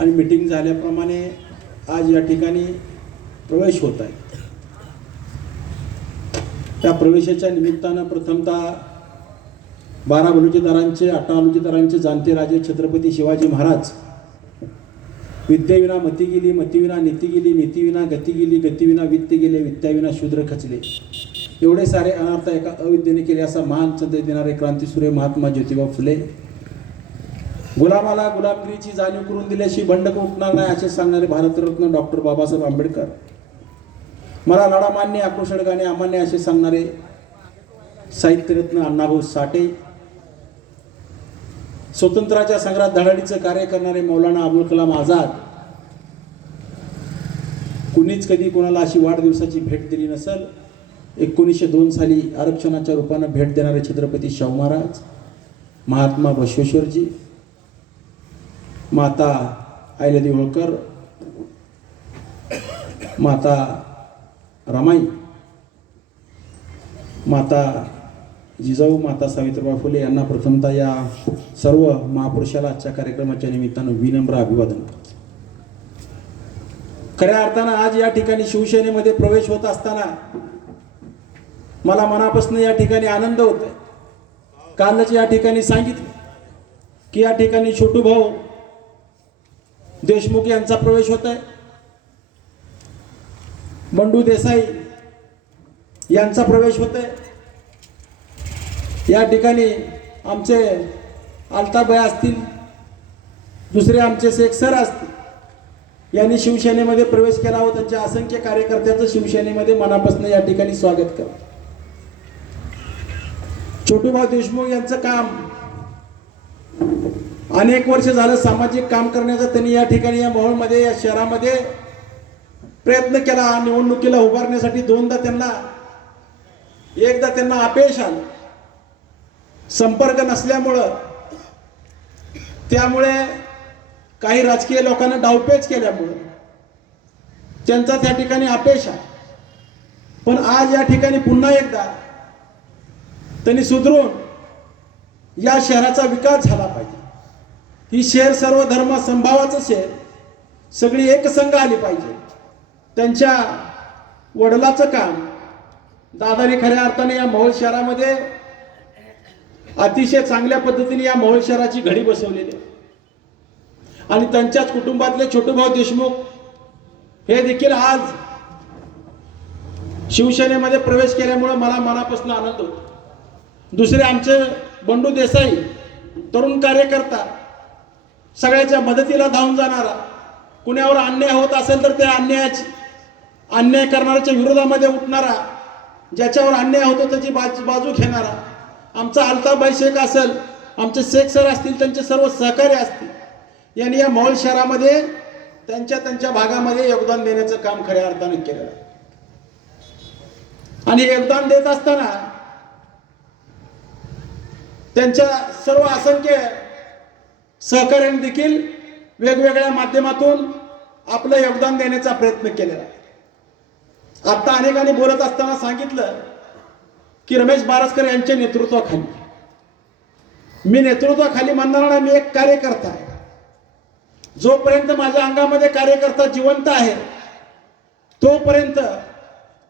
आणि मिटिंग झाल्याप्रमाणे आज या ठिकाणी प्रवेश होत आहे. त्या प्रवेशाच्या निमित्तानं प्रथमतः बारा बलुचेदारांचे अठरा बलुचेदारांचे जाणते राजे छत्रपती शिवाजी महाराज. विद्येविना मती गेली मतीविना नीती गेली नीतीविना गती गेली गतीविना वित्त गेले वित्त्याविना शूद्र खचले. एवढे सारे अनर्थ एका अविद्येने केले असा महान संदेश देणारे क्रांतीसूर्य महात्मा ज्योतिबा फुले. गुलामाला गुलामगिरीची जाणीव करून दिल्याशी बंड उठणार नाही असे सांगणारे भारतरत्न डॉक्टर बाबासाहेब आंबेडकर. मला लढामान्य आक्रोशक गाणे अमान्य असे सांगणारे साहित्यरत्न अण्णाभाऊ साठे स्वतंत्राच्या संग्रात धडाडीचं कार्य करणारे मौलाना अबुल कलाम आझाद कुणीच कधी कोणाला अशी वाढदिवसाची भेट दिली नसेल. एकोणीसशे दोन साली आरक्षणाच्या रूपानं भेट देणारे छत्रपती शाहू महाराज महात्मा बसवेश्वरजी माता आयलदी दिवळकर माता रमाई माता जिजाऊ माता सावित्रीबाई फुले यांना प्रथमतः या सर्व महापुरुषाला आजच्या कार्यक्रमाच्या निमित्तानं विनम्र अभिवादन करतो. खऱ्या अर्थानं आज या ठिकाणी शिवसेनेमध्ये प्रवेश होत असताना मला मनापासून या ठिकाणी आनंद होतोय. कालच या ठिकाणी सांगितलं की या ठिकाणी छोटू भाऊ देशमुख यांचा प्रवेश होत आहे बंडू देसाई यांचा प्रवेश होत आहे या ठिकाणी आमचे आलताबाई असतील दुसरे आमचे शेख सर असतील यांनी शिवसेनेमध्ये प्रवेश केला व त्यांच्या असंख्य कार्यकर्त्यांचं शिवसेनेमध्ये मनापासून या ठिकाणी स्वागत करा. छोटूभाऊ देशमुख यांचं काम अनेक वर्ष झालं सामाजिक काम करण्याचा त्यांनी या ठिकाणी या मोहोळमध्ये या शहरामध्ये प्रयत्न केला निवडणुकीला उभारण्यासाठी दोनदा त्यांना एकदा त्यांना अपयश आलं. संपर्क नसल्यामुळं त्यामुळे काही राजकीय लोकांना डावपेच केल्यामुळं त्यांचा त्या ठिकाणी अपयश आहे पण आज या ठिकाणी पुन्हा एकदा त्यांनी सुधरून या शहराचा विकास झाला पाहिजे. ही शेर सर्व धर्म संभावाचं सगळी एकसंघ आली पाहिजे. त्यांच्या वडिलाचं काम. दादाने खऱ्या अर्थाने या मोहोळ शहरामध्ये अतिशय चांगल्या पद्धतीने या मोहोळ शहराची घडी बसवलेली आहे. आणि त्यांच्याच कुटुंबातले छोटूभाऊ देशमुख हे देखील आज शिवसेनेमध्ये प्रवेश केल्यामुळे मला मनापासून आनंद होतो. दुसरे आमचे बंडू देसाई तरुण कार्यकर्ता सगळ्याच्या मदतीला धावून जाणारा. कुण्यावर अन्याय होत असेल तर त्या अन्यायाची अन्याय करणाऱ्याच्या विरोधामध्ये उठणारा ज्याच्यावर अन्याय होतो त्याची बाजू बाजू घेणारा. आमचा अल्ताबाई शेख असेल आमचे शेख सर असतील त्यांचे सर्व सहकारी असतील यांनी या मॉल शहरामध्ये त्यांच्या त्यांच्या भागामध्ये योगदान देण्याचं काम खऱ्या अर्थाने केलेलं आहे. आणि योगदान देत असताना त्यांच्या सर्व असंख्य सहकार्याने देखील वेगवेगळ्या माध्यमातून आपलं योगदान देण्याचा प्रयत्न केलेला आहे. आता अनेकांनी बोलत असताना सांगितलं की रमेश बारसकर यांच्या नेतृत्वाखाली. मी नेतृत्वाखाली म्हणणार नाही मी एक कार्यकर्ता आहे. जोपर्यंत माझ्या अंगामध्ये कार्यकर्ता जिवंत आहे तोपर्यंत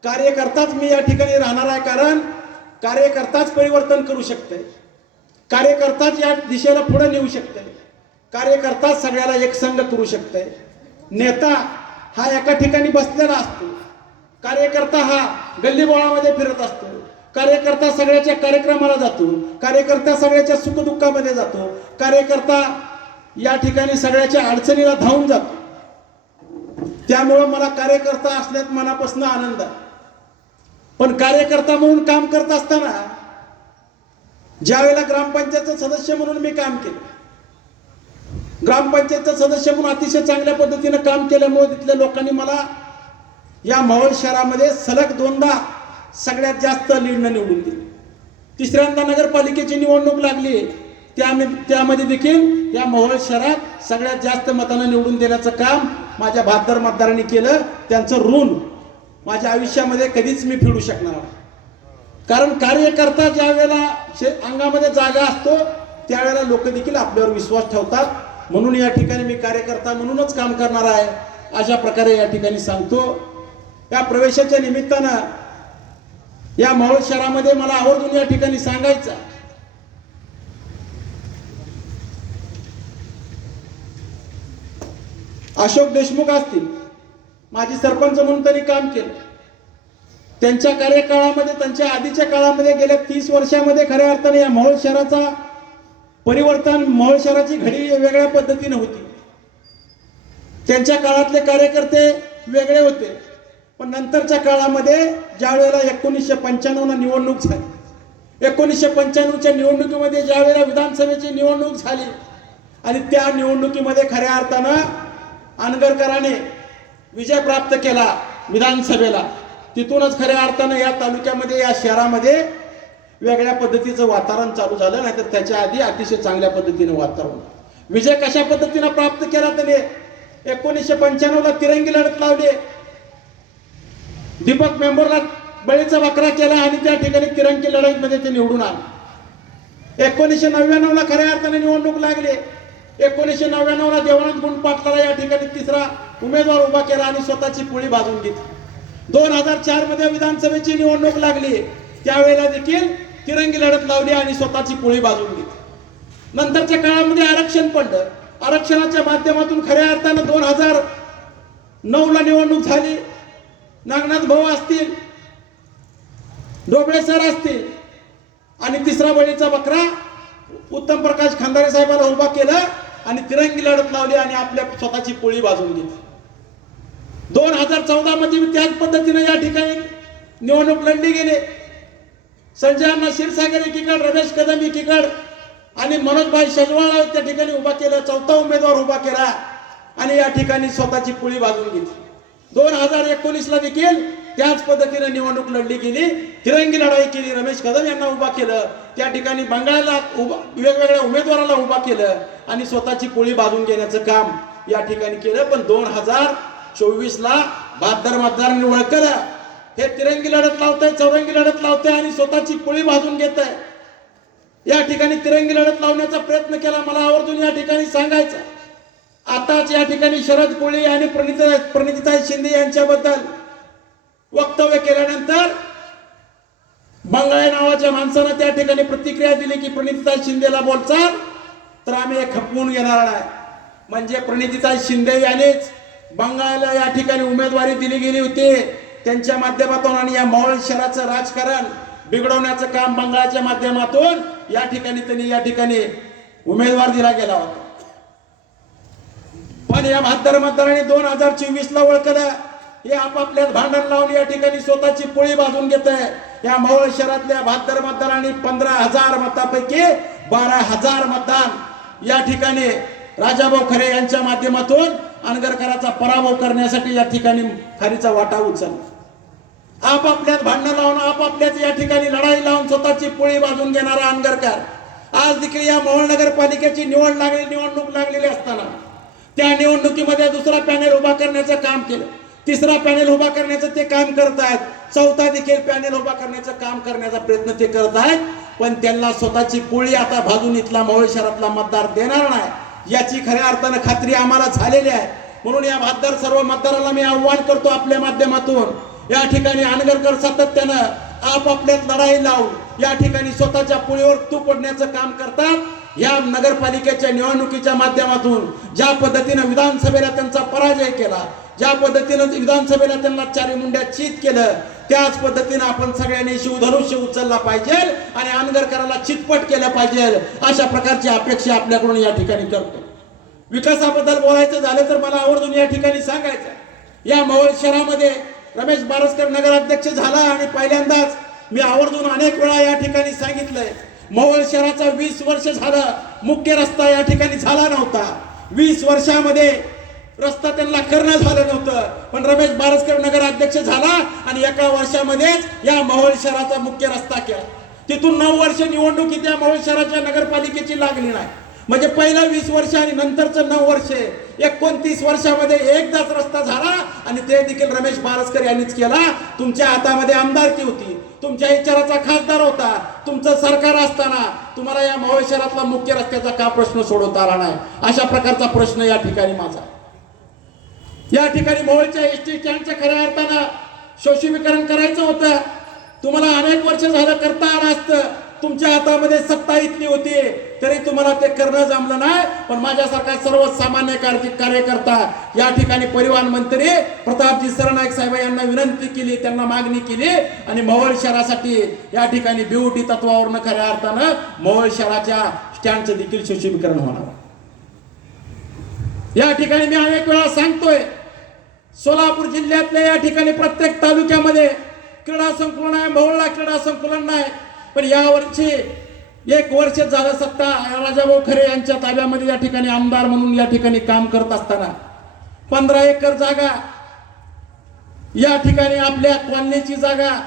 कार्यकर्ताच मी या ठिकाणी राहणार आहे कारण कार्यकर्ताच परिवर्तन करू शकते कार्यकर्ताच या दिशेला पुढे नेऊ शकते कार्यकर्ताच सगळ्याला एक संघ करू शकतंय. नेता हा एका ठिकाणी बसलेला असतो. कार्यकर्ता हा गल्लीबोळामध्ये फिरत असतो. कार्यकर्ता सगळ्याच्या कार्यक्रमाला जातो. कार्यकर्ता सगळ्याच्या सुखदुःखामध्ये जातो. कार्यकर्ता या ठिकाणी सगळ्याच्या अडचणीला धावून जातो. त्यामुळं मला कार्यकर्ता असण्यात मनापासून आनंद आहे. पण कार्यकर्ता म्हणून काम करत असताना ज्यावेळेला ग्रामपंचायतचं सदस्य म्हणून मी काम केलं ग्रामपंचायतचं सदस्य म्हणून अतिशय चांगल्या पद्धतीनं काम केल्यामुळे तिथल्या लोकांनी मला या मावळ शहरामध्ये सलग दोनदा सगळ्यात जास्त लीडनं निवडून दिली. तिसऱ्यांदा नगरपालिकेची निवडणूक लागली. त्यामध्ये त्यामध्ये देखील या मोहोळ शहरात सगळ्यात जास्त मतानं निवडून देण्याचं काम माझ्या भादर मतदारांनी केलं. त्यांचं ऋण माझ्या आयुष्यामध्ये कधीच मी फेडू शकणार कारण कार्यकर्ता ज्या वेळेला शे- अंगामध्ये जागा असतो त्यावेळेला लोक देखील आपल्यावर विश्वास ठेवतात. म्हणून या ठिकाणी मी कार्यकर्ता म्हणूनच काम करणार आहे. अशा प्रकारे या ठिकाणी सांगतो. या प्रवेशाच्या निमित्तानं या मावळ शहरामध्ये मला आवर्जून या ठिकाणी सांगायचं अशोक देशमुख असतील माजी सरपंच म्हणून त्यांनी काम केलं. त्यांच्या कार्यकाळामध्ये त्यांच्या आधीच्या काळामध्ये गेल्या तीस वर्षामध्ये खऱ्या अर्थाने या मोहोळ शहराचा परिवर्तन मळ शहराची घडी वेगळ्या पद्धतीने होती. त्यांच्या काळातले कार्यकर्ते वेगळे होते. पण नंतरच्या काळामध्ये ज्या वेळेला एकोणीसशे पंच्याण्णवला निवडणूक झाली एकोणीसशे पंच्याण्णवच्या निवडणुकीमध्ये ज्या वेळेला विधानसभेची निवडणूक झाली आणि त्या निवडणुकीमध्ये खऱ्या अर्थानं आनगरकरांनी विजय प्राप्त केला विधानसभेला तिथूनच खऱ्या अर्थानं या तालुक्यामध्ये या शहरामध्ये वेगळ्या पद्धतीचं वातावरण चालू झालं नाही तर त्याच्या आधी अतिशय चांगल्या पद्धतीने वातावरण विजय कशा पद्धतीनं प्राप्त केला त्याने? एकोणीसशे पंच्याण्णवला तिरंगी लढत लावली. दीपक मेंबरला बळीचा वक्रा केला आणि त्या ठिकाणी तिरंगी लढाईमध्ये ते निवडून आले. एकोणीसशे नव्याण्णवला खऱ्या अर्थाने निवडणूक लागली. एकोणीसशे नव्याण्णवला देवानंद गुंड या ठिकाणी तिसरा उमेदवार उभा केला आणि स्वतःची पोळी भाजून घेतली. दोन हजार चारमध्ये विधानसभेची निवडणूक लागली. त्यावेळेला देखील तिरंगी लढत लावली आणि स्वतःची पोळी भाजून घेतली. नंतरच्या काळामध्ये आरक्षण पडलं. आरक्षणाच्या माध्यमातून खऱ्या अर्थानं दोन हजार नऊला निवडणूक झाली. नागनाथ भाऊ असतील डोबळे सर असतील आणि तिसरा बळीचा बकरा उत्तम प्रकाश खांदारे साहेबाला उभा केलं आणि तिरंगी लढत लावली आणि आपल्या स्वतःची पोळी भाजून घेतली. दोन हजार चौदा मध्ये मी त्याच पद्धतीने या ठिकाणी निवडणूक लढली गेली. संजय अण्णा क्षीरसागर एकीकड रमेश कदम एकीकड आणि मनोजभाई शेजवाळ त्या ठिकाणी उभा केला चौथा उमेदवार उभा केला आणि या ठिकाणी स्वतःची पुळी बाजून घेतली. दोन हजार एकोणीसला देखील त्याच पद्धतीने निवडणूक लढली गेली तिरंगी लढाई केली रमेश कदम यांना उभा केलं त्या ठिकाणी बंगालला उभा वेगवेगळ्या उमेदवाराला उभा केलं आणि स्वतःची पोळी बाजून घेण्याचं काम या ठिकाणी केलं. पण दोन हजार चोवीसला बहात्तर मतदारांनी ओळखलं. हे तिरंगी लढत लावताय चौरंगी लढत लावताय आणि स्वतःची पोळी भाजून घेत आहे या ठिकाणी तिरंगी लढत लावण्याचा प्रयत्न केला मला आवर्जून या ठिकाणी सांगायचं आताच या ठिकाणी शरद कोळी आणि प्रणित प्रणितीताई शिंदे यांच्याबद्दल वक्तव्य केल्यानंतर बंगाळे नावाच्या माणसानं त्या ठिकाणी प्रतिक्रिया दिली की प्रणितीताई शिंदेला बोलचाल तर आम्ही हे खपवून घेणार नाही म्हणजे प्रणितीताई शिंदे यांनीच बंगाळला या ठिकाणी उमेदवारी दिली गेली होती. त्यांच्या माध्यमातून आणि या मावळ शहराचं राजकारण बिघडवण्याचं काम बंगालच्या माध्यमातून या ठिकाणी त्यांनी या ठिकाणी उमेदवार दिला गेला होता. पण या बहात्तर मतदारांनी दोन हजार चोवीस ला ओळखलं. हे आपापल्यात भांडण लावून या ठिकाणी स्वतःची पोळी बाजून घेत आहे या मोहोळ शहरातल्या बहात्तर मतदारांनी पंधरा हजार मतापैकी बारा हजार मतदान या ठिकाणी राजाभाऊ खरे यांच्या माध्यमातून अनगरकराचा पराभव करण्यासाठी या ठिकाणी खारीचा वाटा उचलला. आपापल्यात भांडणं लावून आपापल्याच या ठिकाणी लढाई लावून स्वतःची पोळी बाजून घेणारा अनगरकर आज देखील या मोहोळ नगरपालिकेची निवड लागली निवडणूक लागलेली असताना. त्या निवडणुकीमध्ये दुसरा पॅनेल उभा करण्याचं काम केलं. तिसरा पॅनेल उभा करण्याचं ते काम करत आहेत. चौथा देखील पॅनेल उभा करण्याचं काम करण्याचा प्रयत्न ते करत आहेत. पण त्यांना स्वतःची पोळी आता भाजून इथला मोहोळ शहरातला मतदार देणार नाही. याची खऱ्या अर्थानं खात्री आम्हाला झालेली आहे. म्हणून या मतदार सर्व मतदाराला मी आव्हान करतो आपल्या माध्यमातून. या ठिकाणी अनगरकर सातत्यानं आपापल्यात लढाई लावून या ठिकाणी स्वतःच्या पुळीवर तूप पडण्याचं काम करतात. या नगरपालिकेच्या निवडणुकीच्या माध्यमातून ज्या पद्धतीनं विधानसभेला त्यांचा पराजय केला ज्या पद्धतीनं विधानसभेला त्यांना चारी मुंड्या चित केलं त्याच पद्धतीनं आपण सगळ्यांनी शिवधनुष्य उचलला पाहिजे आणि अनगरकराला चितपट केलं पाहिजे अशा प्रकारची अपेक्षा आपल्याकडून या ठिकाणी करतो. विकासाबद्दल बोलायचं झालं तर मला आवर्जून या ठिकाणी सांगायचं या मवळ शहरामध्ये रमेश बारसकर नगराध्यक्ष झाला आणि पहिल्यांदाच मी आवर्जून अनेक वेळा या ठिकाणी सांगितलंय मोहोळ शहराचा वीस वर्ष झालं मुख्य रस्ता या ठिकाणी झाला नव्हता. वीस वर्षामध्ये रस्ता त्यांना करणं झालं नव्हतं पण रमेश बारसकर नगराध्यक्ष झाला आणि एका वर्षामध्येच या मोहोळ शहराचा मुख्य रस्ता केला. तिथून नऊ वर्ष निवडणुकीत या मोहोळ शहराच्या नगरपालिकेची लागली नाही. म्हणजे पहिलं वीस वर्ष आणि नंतरचं नऊ वर्ष एकोणतीस वर्षामध्ये एकदाच रस्ता झाला आणि ते देखील रमेश बारसकर यांनीच केला. तुमच्या हातामध्ये आमदारकी होती. तुमच्या विचाराचा खासदार होता. तुमचं सरकार असताना तुम्हाला या मावळ शहरातला मुख्य रस्त्याचा का प्रश्न सोडवता आला नाही? अशा प्रकारचा प्रश्न या ठिकाणी माझा. या ठिकाणी मावळच्या एस टी स्टँडच्या खऱ्या अर्थानं शोषीकरण करायचं होतं. तुम्हाला अनेक वर्ष झालं करता आलं असतं. तुमच्या हातामध्ये सत्ता इथली होती. तरी तुम्हाला ते करणं जमलं नाही पण माझ्यासारखा सर्वसामान्य कार्य- कार्यकर्ता या ठिकाणी परिवहन मंत्री प्रतापजी सरनाईक साहेब यांना विनंती केली त्यांना मागणी केली आणि मवळ शहरासाठी या ठिकाणी बीओटी तत्वावरनं खऱ्या अर्थानं मवळ शहराच्या स्टँडचं देखील सुशोभीकरण होणार. या ठिकाणी मी अनेक वेळा सांगतोय सोलापूर जिल्ह्यातल्या या ठिकाणी प्रत्येक तालुक्यामध्ये क्रीडा संकुलन आहे मोहळला क्रीडा संकुलन नाही पण या वर्षी एक वर्ष झालं सत्ता राजाभाऊ खरे यांच्या ताब्यामध्ये या ठिकाणी आमदार म्हणून या ठिकाणी काम करत असताना. पंधरा एकर जागा. या ठिकाणी आपल्या कॉलनीची जागा.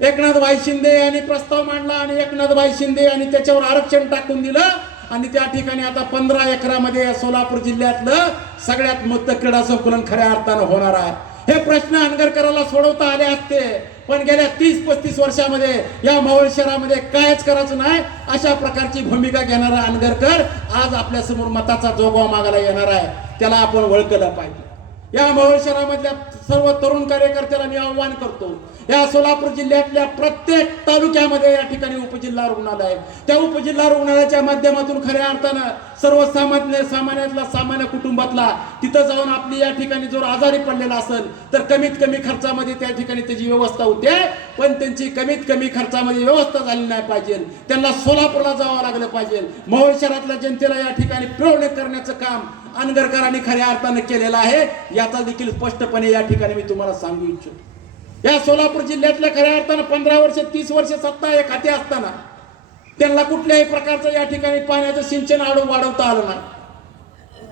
एकनाथभाई शिंदे यांनी प्रस्ताव मांडला आणि एकनाथभाई शिंदे यांनी त्याच्यावर आरक्षण टाकून दिलं. आणि त्या ठिकाणी आता पंधरा एकरामध्ये सोलापूर जिल्ह्यातलं सगळ्यात मोठं क्रीडा संकुलन खऱ्या अर्थानं होणार आहे. हे प्रश्न अनगरकराला सोडवता आले असते. पण गेल्या तीस पस्तीस वर्षामध्ये या मावळ शहरामध्ये कायच करायचं नाही अशा प्रकारची भूमिका घेणारा अनगरकर आज आपल्यासमोर मताचा जोगवा मागायला येणार आहे. त्याला आपण ओळखलं पाहिजे. या मोहोळ शहरामधल्या सर्व तरुण कार्यकर्त्याला मी आव्हान करतो. या सोलापूर जिल्ह्यातल्या प्रत्येक तालुक्यामध्ये या ठिकाणी उपजिल्हा रुग्णालय त्या उपजिल्हा रुग्णालयाच्या माध्यमातून खऱ्या अर्थानं सर्वसामान्य सामान्यातला सामान्य कुटुंबातला तिथं जाऊन आपली या ठिकाणी जर आजारी पडलेला असेल तर कमीत कमी खर्चामध्ये त्या ठिकाणी त्याची व्यवस्था होते. पण त्यांची कमीत कमी खर्चामध्ये व्यवस्था झाली नाही पाहिजे. त्यांना सोलापूरला जावं लागलं पाहिजे. मोहोळ शहरातल्या जनतेला या ठिकाणी प्रवणे करण्याचं काम अनगरकरांनी खऱ्या अर्थानं केलेलं आहे याचा देखील स्पष्टपणे या ठिकाणी मी तुम्हाला सांगू इच्छितो. या सोलापूर जिल्ह्यातल्या खऱ्या अर्थानं पंधरा वर्ष तीस वर्ष सत्ता हे खाते असताना त्यांना कुठल्याही प्रकारचं या ठिकाणी पाण्याचं सिंचन आडू वाढवता आलं नाही.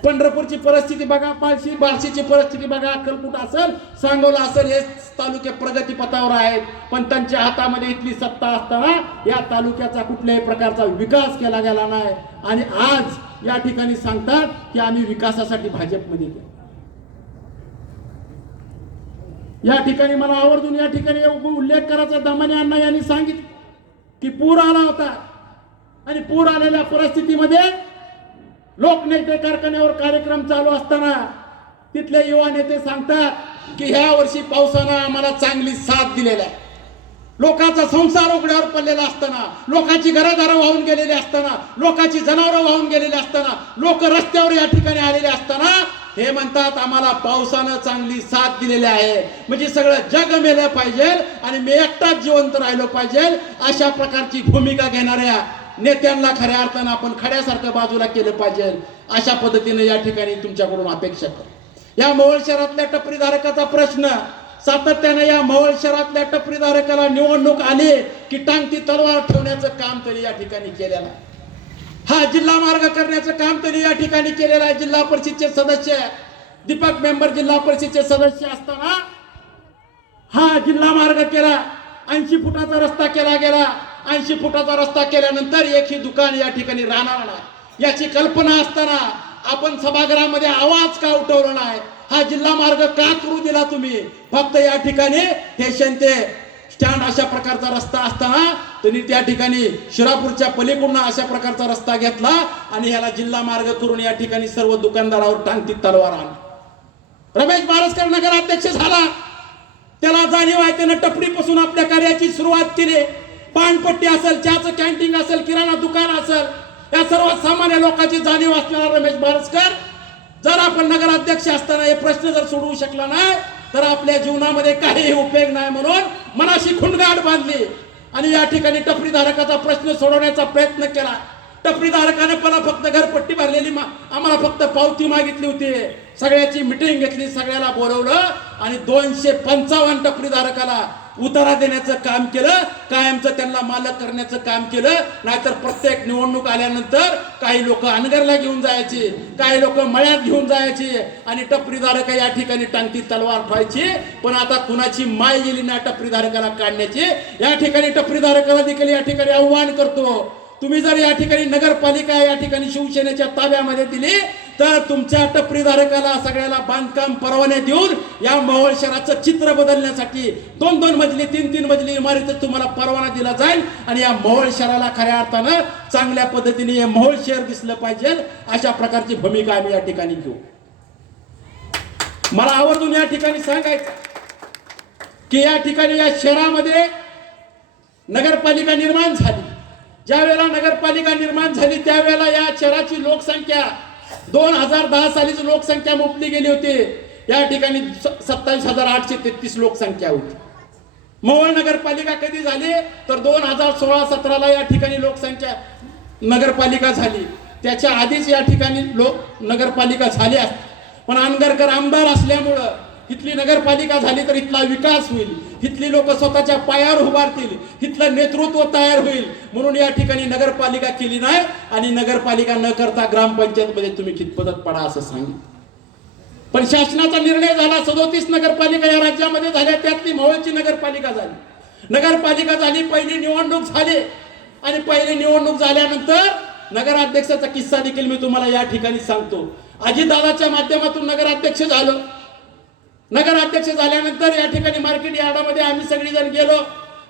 पंढरपूरची परिस्थिती बघा पालशी बार्शीची परिस्थिती बघा अक्कलकुट असेल सांगोला असेल हे तालुके प्रगतीपथावर आहेत. पण त्यांच्या हातामध्ये इथली सत्ता असताना या तालुक्याचा कुठल्याही प्रकारचा विकास केला गेला नाही. आणि आज या ठिकाणी सांगतात की आम्ही विकासासाठी भाजपमध्ये गेलो या ठिकाणी मला आवर्जून या ठिकाणी उल्लेख करायचा दमाने अण्णा यांनी सांगितलं की पूर आला होता. आणि पूर आलेल्या परिस्थितीमध्ये लोकनेते कारखान्यावर कार्यक्रम चालू असताना तिथले युवा नेते सांगतात की ह्या वर्षी पावसानं आम्हाला चांगली साथ दिलेला आहे. लोकांचा संसार उघड्यावर पडलेला असताना लोकांची घरादारं वाहून गेलेली असताना लोकांची जनावरं वाहून गेलेली असताना लोक रस्त्यावर या ठिकाणी आलेले असताना हे म्हणतात आम्हाला पावसानं चांगली साथ दिलेली आहे. म्हणजे सगळं जग मेलं पाहिजे आणि मी एकटाच जिवंत राहिलो पाहिजे अशा प्रकारची भूमिका घेणाऱ्या नेत्यांना खऱ्या अर्थानं आपण खड्यासारखं बाजूला केलं पाहिजे. अशा पद्धतीने या ठिकाणी तुमच्याकडून अपेक्षा करतो. या मोहोळ शहरातल्या टपरीधारकाचा प्रश्न सातत्याने या मवळ शहरातल्या टपरीधारकाला निवडणूक आली की टांगती तलवार ठेवण्याचं काम तरी या ठिकाणी केलेलं आहे. हा जिल्हा मार्ग करण्याचं काम तरी या ठिकाणी केलेलं आहे. जिल्हा परिषदचे सदस्य दीपक मेंबर जिल्हा परिषदचे सदस्य असताना हा जिल्हा मार्ग केला ऐंशी फुटाचा रस्ता केला गेला. ऐंशी फुटाचा रस्ता केल्यानंतर एक ही दुकान या ठिकाणी राहणार नाही. याची कल्पना असताना आपण सभागृहामध्ये आवाज का उठवला नाही? हा जिल्हा मार्ग का करू दिला तुम्ही? फक्त या ठिकाणी स्टेशन ते स्टँड अशा प्रकारचा रस्ता असताना त्यांनी त्या ठिकाणी शिरापूरच्या पलीकडून अशा प्रकारचा रस्ता घेतला आणि याला जिल्हा मार्ग करून या ठिकाणी सर्व दुकानदारावर टांगती तलवार आणली. रमेश बारसकर नगराध्यक्ष झाला. त्याला जाणीव आहे त्यानं टपरीपासून आपल्या कार्याची सुरुवात केली. पानपट्टी असेल चहाचं कॅन्टीन असेल किराणा दुकान असेल या सर्व सामान्य लोकांची जाणीव असणारा रमेश बारसकर जर आपण नगराध्यक्ष असताना हे प्रश्न जर सोडवू शकला नाही तर आपल्या जीवनामध्ये काहीही उपयोग नाही म्हणून मनाशी खुंडगाड बांधली आणि या ठिकाणी टपरी धारकाचा प्रश्न सोडवण्याचा प्रयत्न केला. टपरी धारकाने मला फक्त घरपट्टी भरलेली आम्हाला फक्त पावती मागितली होती. सगळ्याची मिटिंग घेतली सगळ्याला बोलवलं आणि दोनशे पंचावन्न टपरी धारकाला उतारा देण्याचं काम केलं कायमचं त्यांना मालक करण्याचं काम केलं नाहीतर प्रत्येक निवडणूक आल्यानंतर काही लोक अनगरला घेऊन जायचे काही लोक मळ्यात घेऊन जायचे आणि टपरीधारक या ठिकाणी टांगती तलवार व्हायची पण आता कुणाची माय गेली ना टपरीधारकाला काढण्याची. या ठिकाणी टपरीधारकाला देखील या ठिकाणी आव्हान करतो. तुम्ही जर या ठिकाणी नगरपालिका या ठिकाणी शिवसेनेच्या ताब्यामध्ये दिली तर तुमच्या टपरीधारकाला सगळ्याला बांधकाम परवाने देऊन या मोहळ शहराचं चित्र बदलण्यासाठी दोन दोन मजली तीन तीन मजली इमारतीत तुम्हाला परवाना दिला जाईल. आणि या मोहळ शहराला खऱ्या अर्थानं चांगल्या पद्धतीने हे मोहोळ शहर दिसलं पाहिजे अशा प्रकारची भूमिका आम्ही या ठिकाणी घेऊ. मला आवर्जून या ठिकाणी सांगायचं की या ठिकाणी या शहरामध्ये नगरपालिका निर्माण झाली. ज्या वेळेला नगरपालिका निर्माण झाली त्यावेळेला या शहराची लोकसंख्या दोन हजार दहा सालीची लोकसंख्या मोपली गेली होती. या ठिकाणी सत्तावीस हजार आठशे तेहतीस लोकसंख्या होती. मोहोळ नगरपालिका कधी झाली? तर दोन हजार सोळा सतराला या ठिकाणी लोकसंख्या नगरपालिका झाली. त्याच्या आधीच या ठिकाणी लोक नगरपालिका झाली असती. पण आंगरकर आमदार असल्यामुळं इथली नगरपालिका झाली तर इथला विकास होईल. इथली लोक स्वतःच्या पायावर उभारतील. इथलं नेतृत्व तयार होईल. म्हणून या ठिकाणी नगरपालिका केली नाही आणि नगरपालिका न करता ग्रामपंचायतमध्ये तुम्ही कितपदत पडा असं सांगितलं पण शासनाचा निर्णय झाला सदोतीस नगरपालिका या राज्यामध्ये झाल्या त्यातली मोहळची नगरपालिका झाली. नगरपालिका झाली पहिली निवडणूक झाली. आणि पहिली निवडणूक झाल्यानंतर नगराध्यक्षाचा किस्सा देखील मी तुम्हाला या ठिकाणी सांगतो. अजितदादाच्या माध्यमातून नगराध्यक्ष झालं. नगराध्यक्ष झाल्यानंतर या ठिकाणी मार्केट यार्डामध्ये आम्ही सगळीजण गेलो.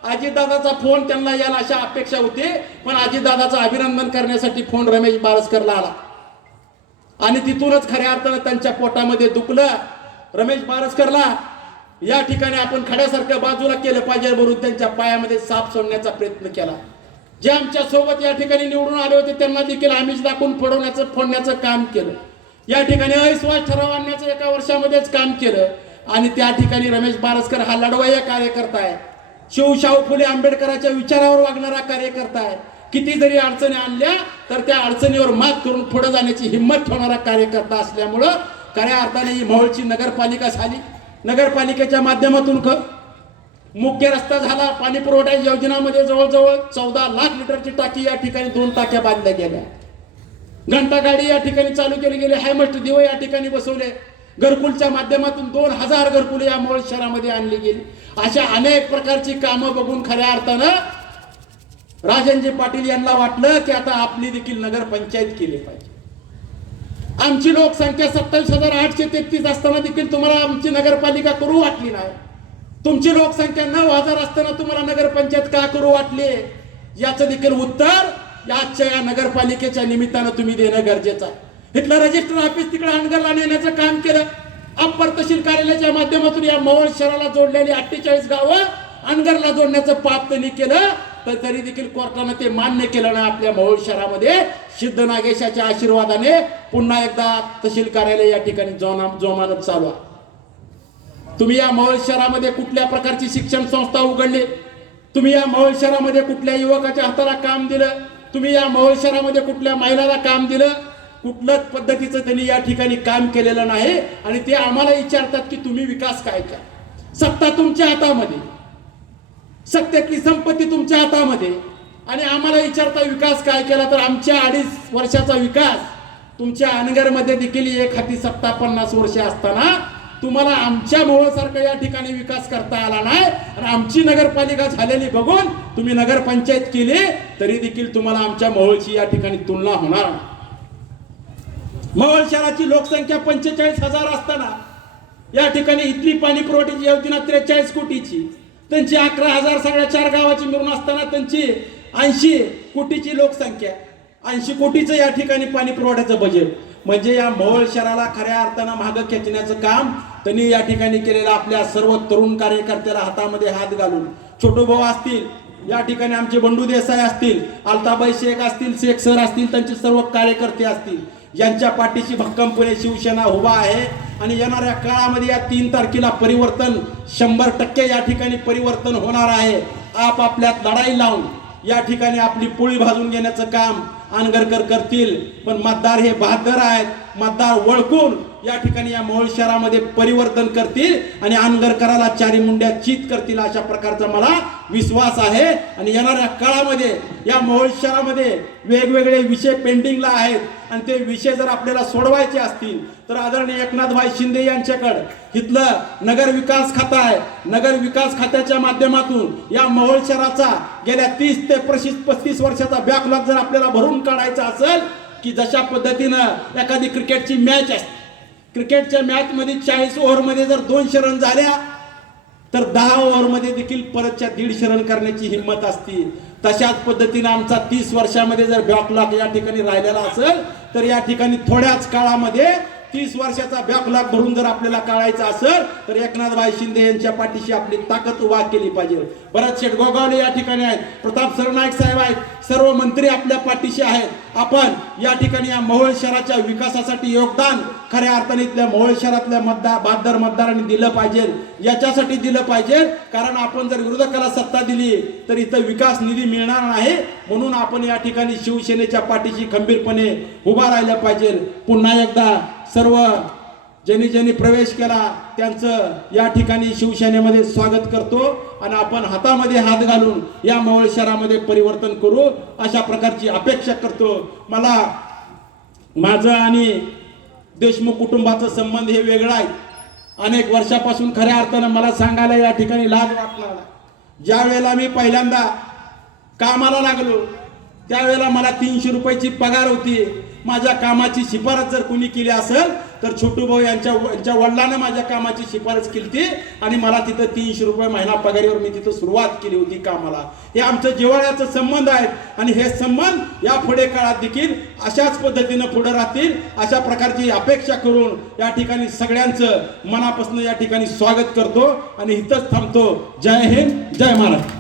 अजितदादाचा फोन त्यांना यायला अशा अपेक्षा होती पण अजितदादाचं अभिनंदन करण्यासाठी फोन रमेश बारसकरला आला. आणि तिथूनच खऱ्या अर्थानं त्यांच्या पोटामध्ये दुखलं. रमेश बारसकरला या ठिकाणी आपण खड्यासारखं बाजूला केलं पाहिजे भरून त्यांच्या पायामध्ये साप सोडण्याचा प्रयत्न केला. जे आमच्यासोबत या ठिकाणी निवडून आले होते त्यांना देखील आमिष दाखवून फोडवण्याचं फोडण्याचं काम केलं. या ठिकाणी अविश्वास ठराव आणण्याचं एका वर्षामध्येच काम केलं. आणि त्या ठिकाणी रमेश बारसकर हा लढवय्या कार्यकर्ता आहे. शिवशाहू फुले आंबेडकरांच्या विचारावर वागणारा कार्यकर्ता आहे. किती जरी अडचणी आणल्या तर त्या अडचणीवर मात करून पुढे जाण्याची हिंमत ठेवणारा कार्यकर्ता असल्यामुळं खऱ्या अर्थाने ही माहोळची नगरपालिका झाली. नगरपालिकेच्या माध्यमातून क मुख्य रस्ता झाला पाणी पुरवठा योजनामध्ये जवळजवळ चौदा लाख लिटरची टाकी या ठिकाणी दोन टाक्या बांधल्या गेल्या. घंटा गाडी या ठिकाणी चालू केली गेली हायमस्ट दिवे या ठिकाणी बसवले. घरकुलच्या माध्यमातून दोन हजार घरकुल या मोळ शहरामध्ये आणली गेली. अशा अनेक प्रकारची कामं बघून खऱ्या अर्थानं राजनजी पाटील यांना वाटलं की आता आपली देखील नगरपंचायत केली पाहिजे. आमची लोकसंख्या सत्तावीस हजार आठशे तेहतीस असताना देखील तुम्हाला आमची नगरपालिका करू वाटली नाही. तुमची लोकसंख्या नऊ हजार असताना तुम्हाला नगरपंचायत का करू वाटली? याचं देखील उत्तर याच्या या नगरपालिकेच्या निमित्तानं तुम्ही देणं गरजेचं आहे. इथलं रजिस्टर ऑफिस तिकडे अनगरला नेण्याचं काम केलं. अप्पर तहसील कार्यालयाच्या माध्यमातून या मवळ शहराला जोडलेली अठ्ठेचाळीस गावं अनगरला जोडण्याचं पाप त्यांनी केलं. तर तरी देखील कोर्टानं ते मान्य केलं ना आपल्या मोहोळ शहरामध्ये. सिद्ध नागेशाच्या आशीर्वादाने पुन्हा एकदा तहसील कार्यालय या ठिकाणी जोमानत चालू आहे. तुम्ही या मोहोळ शहरामध्ये कुठल्या प्रकारची शिक्षण संस्था उघडली? तुम्ही या मोहोळ शहरामध्ये कुठल्या युवकाच्या हाताला काम दिलं? तुम्ही या मोहोळ शहरामध्ये कुठल्या महिलाला काम दिलं? कुठल्याच पद्धतीचं त्यांनी या ठिकाणी काम केलेलं नाही आणि ते आम्हाला विचारतात की तुम्ही विकास काय करा? सत्ता तुमच्या हातामध्ये. सत्तेतली संपत्ती तुमच्या हातामध्ये. आणि आम्हाला विचारता विकास काय केला तर आमच्या अडीच वर्षाचा विकास. तुमच्या अनगरमध्ये देखील एक हाती सत्ता पन्नास वर्षे असताना तुम्हाला आमच्या मोहळसारखं या ठिकाणी विकास करता आला नाही. आणि आमची नगरपालिका झालेली बघून तुम्ही नगरपंचायत केली तरी देखील तुम्हाला आमच्या मोहळची या ठिकाणी तुलना होणार नाही. मोहोळ शहराची लोकसंख्या पंचेचाळीस हजार असताना या ठिकाणी इथली पाणी पुरवठ्याची योजना त्रेचाळीस कोटीची. त्यांची अकरा हजार सगळ्या चार गावाची मिळून असताना त्यांची ऐंशी कोटीची लोकसंख्या. ऐंशी कोटीचं या ठिकाणी पाणी पुरवठ्याचं बजेट. म्हणजे या मोहोळ शहराला खऱ्या अर्थानं मागं खेचण्याचं काम त्यांनी या ठिकाणी केलेलं आपल्या सर्व तरुण कार्यकर्त्याला हातामध्ये हात घालून. छोटू भाऊ असतील या ठिकाणी आमचे बंडू देसाई असतील अल्ताबाई शेख असतील शेख सर असतील त्यांचे सर्व कार्यकर्ते असतील. यांच्या पाठीशी भक्कमपणे शिवसेना उभा आहे. आणि येणाऱ्या काळामध्ये या तीन तारखेला परिवर्तन शंभर टक्के या ठिकाणी परिवर्तन होणार आहे. आपापल्यात लढाई लावून या ठिकाणी आपली पोळी भाजून घेण्याचं काम अनगरकर करतील. पण मतदार हे बहादर आहेत. मतदार ओळखून या ठिकाणी या मोहोळ शहरामध्ये परिवर्तन करतील आणि अनगरकराला चारी मुंड्या चित करतील अशा प्रकारचा मला विश्वास आहे. आणि येणाऱ्या काळामध्ये या मोहोळ शहरामध्ये वेगवेगळे विषय पेंडिंगला आहेत. आणि ते विषय जर आपल्याला सोडवायचे असतील तर आदरणीय एकनाथभाई शिंदे यांच्याकडं इथलं नगर विकास खातं आहे. नगर विकास खात्याच्या माध्यमातून या मोहोळ शहराचा गेल्या तीस ते पस्तीस पस्तीस वर्षाचा बॅकलॉग जर आपल्याला भरून काढायचा असेल की जशा पद्धतीनं एखादी क्रिकेटची मॅच असते क्रिकेटच्या मॅचमध्ये चाळीस ओव्हरमध्ये जर दोनशे रन झाल्या तर दहा ओव्हरमध्ये देखील परतच्या दीडशे रन करण्याची हिंमत असते. तशाच पद्धतीनं आमचा तीस वर्षामध्ये जर बॅकलॉग या ठिकाणी राहिलेला असेल तर या ठिकाणी थोड्याच काळामध्ये तीस वर्षाचा बॅकलॉग भरून जर आपल्याला काढायचा असेल तर एकनाथभाई शिंदे यांच्या पाठीशी आपली ताकद उभा केली पाहिजे. भरत शेठ गोगावले या ठिकाणी आहेत. प्रताप सरनाईक साहेब आहेत. सर्व मंत्री आपल्या पाठीशी आहेत. आपण या ठिकाणी या मोहोळ शहराच्या विकासासाठी योगदान खऱ्या अर्थाने इथल्या मोहोळ शहरातल्या मतदार बहादर मतदारांनी दिलं पाहिजे. याच्यासाठी दिलं पाहिजे. कारण आपण जर विरोधकाला सत्ता दिली तर इथं विकास निधी मिळणार नाही. म्हणून आपण या ठिकाणी शिवसेनेच्या पाठीशी खंबीरपणे उभा राहिलं पाहिजे. पुन्हा एकदा सर्व ज्यांनी ज्यांनी प्रवेश केला त्यांचं या ठिकाणी शिवसेनेमध्ये स्वागत करतो आणि आपण हातामध्ये हात घालून या मवळ शहरामध्ये परिवर्तन करू अशा प्रकारची अपेक्षा करतो. मला माझं आणि देशमुख कुटुंबाचा संबंध हे वेगळा आहे. अनेक वर्षापासून खऱ्या अर्थानं मला सांगायला या ठिकाणी लाज वाटणार ज्या वेळेला मी पहिल्यांदा कामाला लागलो त्यावेळेला मला तीनशे रुपयाची पगार होती. माझ्या कामाची शिफारस जर कोणी केली असेल तर छोटू भाऊ यांच्या यांच्या वडिलांना माझ्या कामाची शिफारस केली होती आणि मला तिथं तीनशे रुपये महिना पगारीवर मी तिथं सुरुवात केली होती कामाला. हे आमचं जिवाळ्याचं संबंध आहेत आणि हे संबंध या पुढे काळात देखील अशाच पद्धतीनं पुढे राहतील. अशा प्रकारची अपेक्षा करून या ठिकाणी सगळ्यांचं मनापासून या ठिकाणी स्वागत करतो आणि इथंच थांबतो. जय हिंद जय महाराष्ट्र.